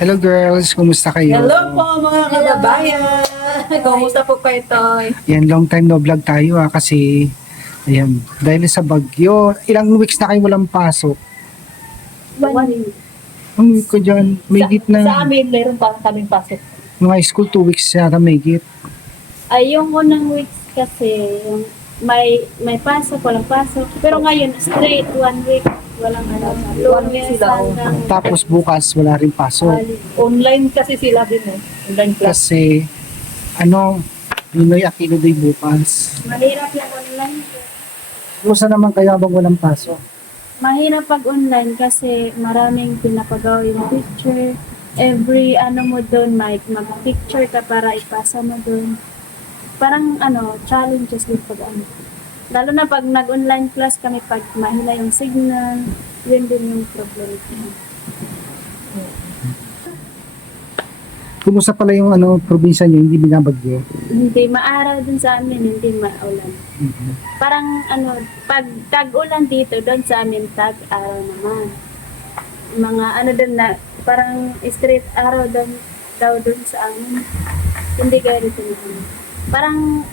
Hello girls, kumusta kayo? Hello po mga kababayan! Kumusta po kayo, Toy? Yan, long time no vlog tayo kasi ayan, dahil sa bagyo, ilang weeks na kayo walang pasok. 1 week. Ang week ko dyan, may git Sa na amin, meron pa kaming pasok. mga school 2 weeks yata may git. Ay, yung unang weeks kasi, yung may pasok, walang pasok. Pero ngayon, straight, 1 week, walang ano. One week sila, oh. hanggang Tapos bukas wala rin pasok. bali. Online kasi sila din eh. Online class. Kasi, Pinoy Aquino Day bukas. Mahirap yung online. Kumusta naman kayo habang walang pasok? Mahirap pag online kasi maraming pinapagawa yung picture. Every ano mo doon, mag-picture ka para ipasa mo doon. Parang challenges din pag ano. Lalo na pag nag-online class kami, pag mahina yung signal, yun din yung problem. Kumusta pala yung probinsya niyo, hindi binabagyo? Hindi maaraw dun sa amin, hindi maulan. Parang pag tag-ulan dito, doon sa amin tag-araw naman. Mga doon na, parang straight araw daw doon sa amin. Hindi gaya dito naman. Parang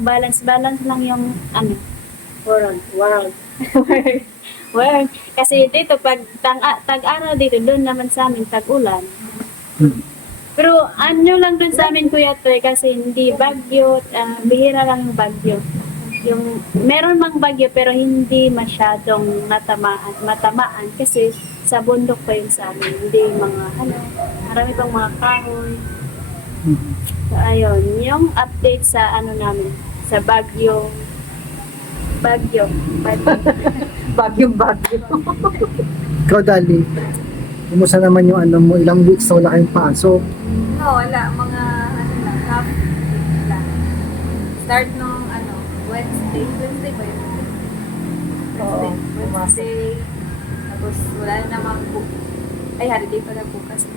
balance lang yung world. World. Kasi dito, pag tag-araw dito, doon naman sa amin tag-ulan. Pero lang dun sa amin, Kuya Toy, kasi hindi bagyo, bihira lang yung bagyo. Yung meron mang bagyo pero hindi masyadong matamaan kasi sa bundok pa yun sa amin. Hindi mga marami pang mga kahoy. So ayun, yung update sa namin, sa bagyo. Bagyong bagyo. Ikaw, Dali, kumusta naman yung mo, ilang weeks na wala kayong pasok? Wala. Mga half week lang. Start nung Wednesday. Wednesday ba yun? Oo, Wednesday. Tapos wala na namang holiday pala bukas.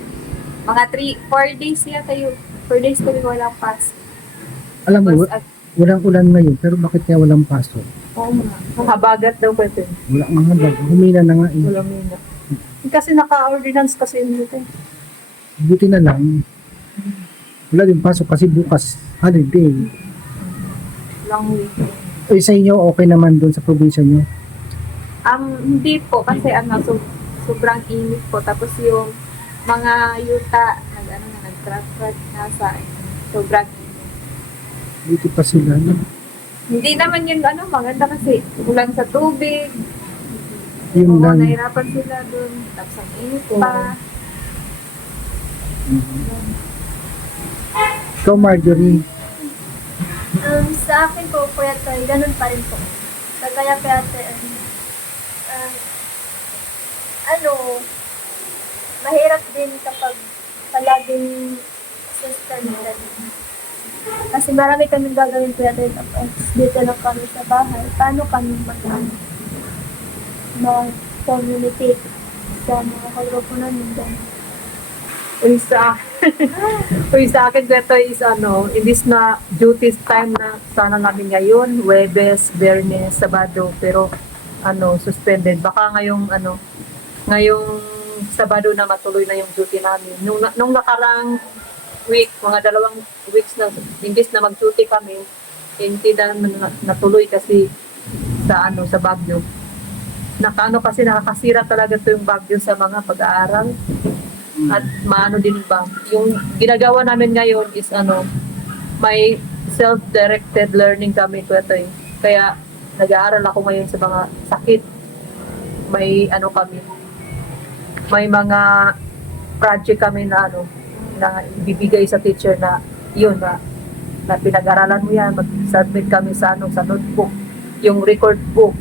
Mga 4 days yata yun. 4 days kami walang pass. Alam mo, Tapos, walang ulan ngayon, pero bakit kaya walang pasok? Oo nga. Habagat daw pwede. Wala nga ba, humina na nga eh. Wala mina. Kasi naka-ordinance kasi yun dito. Buti na lang. Wala din pasok kasi bukas holiday. long week. Eh sa inyo, okay naman doon sa probinsya nyo? Hindi po. Kasi sobrang init po. Tapos yung mga yuta, nag-track na sa sobrang init. Buti pa sila, no? Hindi naman yun maganda kasi kulang sa tubig. Yun lang. Nahirapan sila dun. Tapos ang init pa. Ikaw, Marjorie, Sa akin po, Kuya Toy, ganun pa rin po. Kagaya kaya mahirap din kapag palaging sister nila din. Kasi marami kaming gagawin, Kuya Toy, tapos dito lang kami sa bahay. Paano kami mag-communicate sa mga kagrupo namin dyan? Uy, sa akin, Beto, is imbis na duties time na sana namin ngayon, Huwebes, Biyernes, Sabado, pero suspended. Baka ngayong Sabado na matuloy na yung duty namin. Nung nakarang week, mga 2 weeks na, imbis na mag-duty kami, hindi na natuloy kasi sa Baguio. Kasi nakakasira talaga to yung Baguio sa mga pag-aaral. At din ba, yung ginagawa namin ngayon is may self-directed learning kami kaya nag-aaral ako ngayon sa mga sakit. May may mga project kami na ibibigay sa teacher na yun na pinag-aralan mo yan, mag-submit kami sa notebook, yung record book.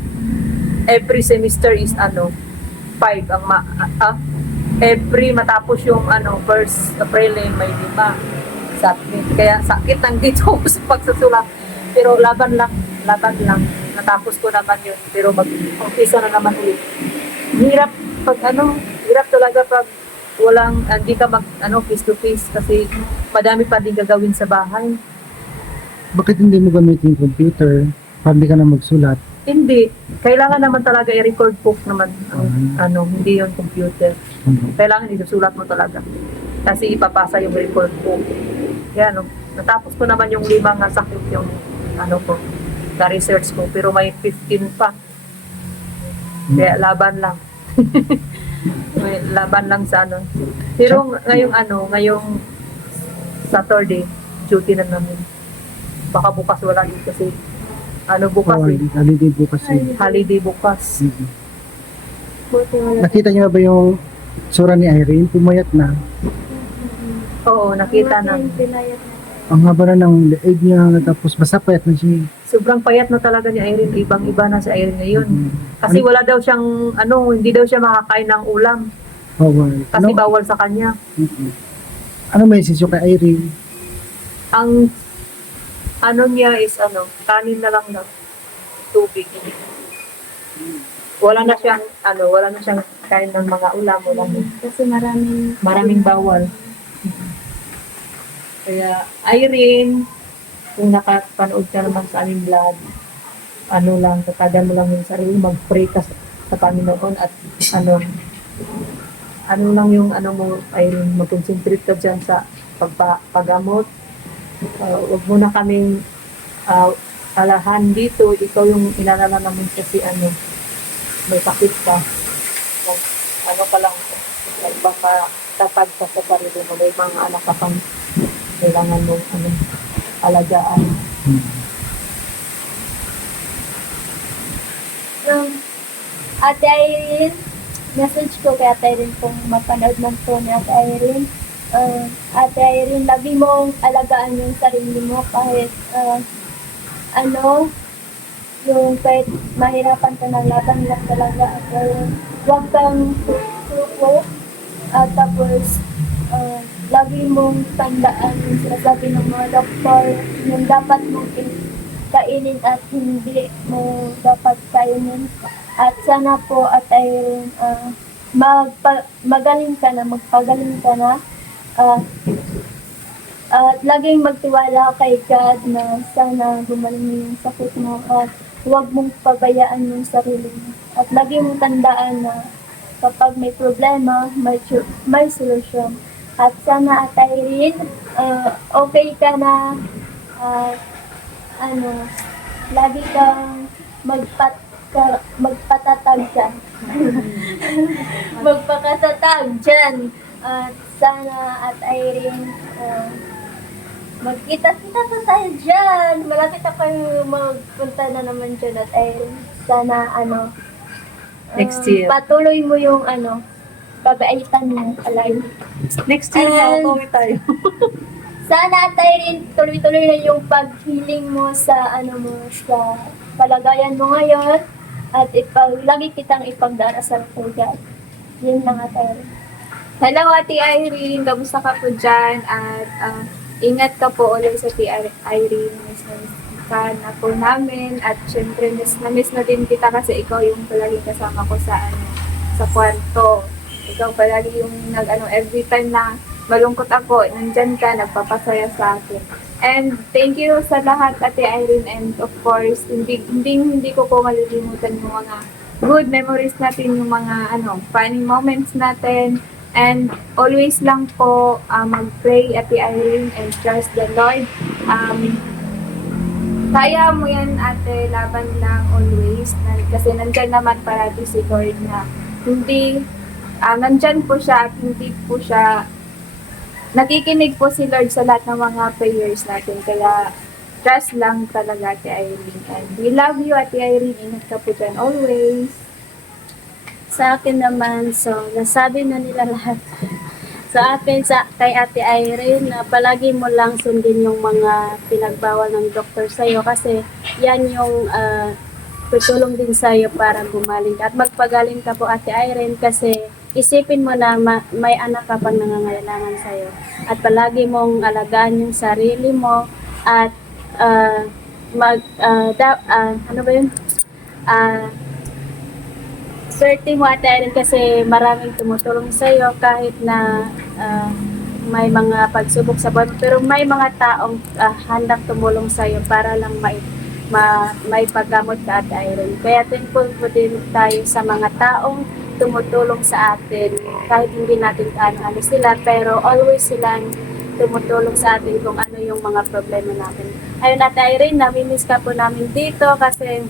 Every semester is 5 every matapos yung first prelim may 5 submit. Kaya sakit ng dito ko sa pagsusulat. Pero laban lang. Natapos ko naman yun. Pero mag-umpisa na naman ulit. Hirap hirap talaga pag walang, hindi ka face to face kasi madami pa din gagawin sa bahay. bakit hindi mo gamitin yung computer? Pwede ka na magsulat. Hindi. Kailangan naman talaga i-record book naman. Hindi yung computer. Kailangan isusulat mo talaga. Kasi ipapasa yung record book. Yan, natapos ko naman yung 5 nga sakit yung ko, na-research ko. Pero may 15 pa. Kaya laban lang. May laban lang sa Pero ngayong Saturday, duty na namin. Baka bukas wala din kasi bukas holiday bukas eh. holiday bukas. Buti wala. Nakita niyo ba yung sura ni Irene? Pumayat na. Oo, nakita na. Pinayat na. Ang haba na ng leeg niya, tapos basta payat na siya. Sobrang payat na talaga ni Irene. Ibang-iba na si Irene ngayon. Kasi Ano- wala daw siyang, hindi daw siya makakain ng ulam. Bawal. Kasi bawal sa kanya. Ano message yung kay Irene? Ang, niya is, kanin na lang na tubig. Wala na siyang, kain ng mga ulam. Wala na. Kasi Maraming bawal. Kaya, Irene, kung nakapanood ka naman sa aming vlog, tatagan mo lang yung sarili, mag-pray ka sa Panginoon at lang yung mo, Irene, mag-concentrate ka dyan sa pagpagamot. Huwag mo na kaming alahan dito, ikaw yung inalala namin kasi may sakit ka. Ka lang, magpakatatag ka sa sarili mo, may mga anak ka pang kailangan mong alagaan. Ate Irene, message ko kay Ate Irene kung mapanood man po ni Ate Irene. Ate Irene, lagi mong alagaan yung sarili mo kahit yung kahit mahirapan ka ng laban lang talaga. Huwag kang suko at tapos lagi mong tandaan yung sinasabi ng mga doktor, yung dapat mong kainin at hindi mo dapat kainin. At sana po at ay magpagaling ka na. At laging magtiwala kay God na sana gumaling yung sakit mo at huwag mong pabayaan yung sarili mo. At lagi mong tandaan na kapag may problema, may solusyon. At sana at Irene, okay ka na, lagi kang magpatatag dyan. Magpakatatag dyan. At sana at Irene, magkita-kita na tayo dyan. Malapit ako magpunta na naman dyan at Irene. Sana Next year. patuloy mo yung babaitan mo alive. Next year na, And- pauwi tayo. Sana tayo rin tuloy-tuloy na yung pag-healing mo sa sa kalagayan mo ngayon at lagi kitang ipagdarasal po God. Yun lang tayo. Hello, Ate Irene. Kamusta ka po dyan? At ingat ka po ulit sa Ate Irene. Miss ka na po namin. At syempre, miss na din kita kasi ikaw yung palagi kasama ko sa kwarto. Ikaw palagi yung every time na malungkot ako, nandyan ka, nagpapasaya sa akin. And thank you sa lahat, Ate Irene. And of course, hindi ko po malilimutan yung mga good memories natin, yung mga funny moments natin. And always lang po mag-pray, Ate Irene, and trust the Lord. Kaya mo yan, ate, laban lang always. Kasi nandyan naman parati si Lord na nandyan po siya at hindi po siya, nakikinig po si Lord sa lahat ng mga prayers natin. Kaya trust lang talaga, Ate Irene. And we love you, Ate Irene. Ingat ka po dyan always. Sa akin naman, so nasabi na nila lahat. Sa akin, kay Ate Irene, na palagi mo lang sundin yung mga pinagbawal ng doktor sa'yo kasi yan yung tutulong din sa'yo para gumaling ka. At magpagaling ka po, Ate Irene, kasi isipin mo na may anak ka pang nangangailangan sa'yo. At palagi mong alagaan yung sarili mo at swerte mo, Ate Irene, kasi maraming tumutulong sa iyo kahit na may mga pagsubok sa buhay mo. Pero may mga taong handang tumulong sa iyo para lang may paggamot ka, Ate Irene. Kaya thankful po din tayo sa mga taong tumutulong sa atin. Kahit hindi natin ano sila, pero always silang tumutulong sa atin kung ano yung mga problema natin. Ayun, Ate Irene, namimiss ka po namin dito kasi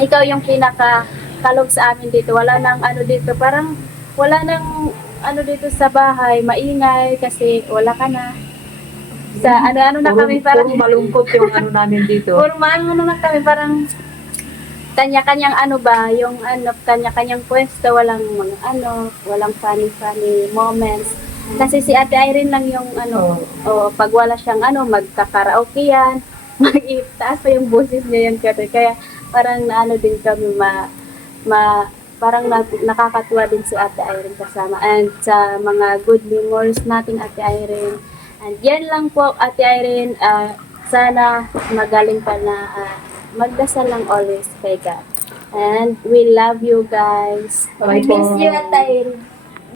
ikaw yung pinaka-kalog sa amin dito. Wala nang ano dito, parang wala nang ano dito sa bahay, maingay kasi wala ka na. Sa ano-ano na kami parang puro malungkot yung ano namin dito. puro maano na kami parang kanya-kanyang ano ba, yung ano, kanya-kanyang pwesto, walang mga ano, walang funny moments. Kasi si Ate Irene lang yung ano, pag wala siyang ano, magkakaraoke yan, mag-itaas pa yung boses niya yan kasi kaya parang ano din kami parang nakakatuwa din si Ate Irene kasama and sa mga good memories natin Ate Irene. And yan lang po, Ate Irene, sana magaling ka na, magdasal lang always kay God. And we love you guys. Bye Miss po. you, Ate Irene.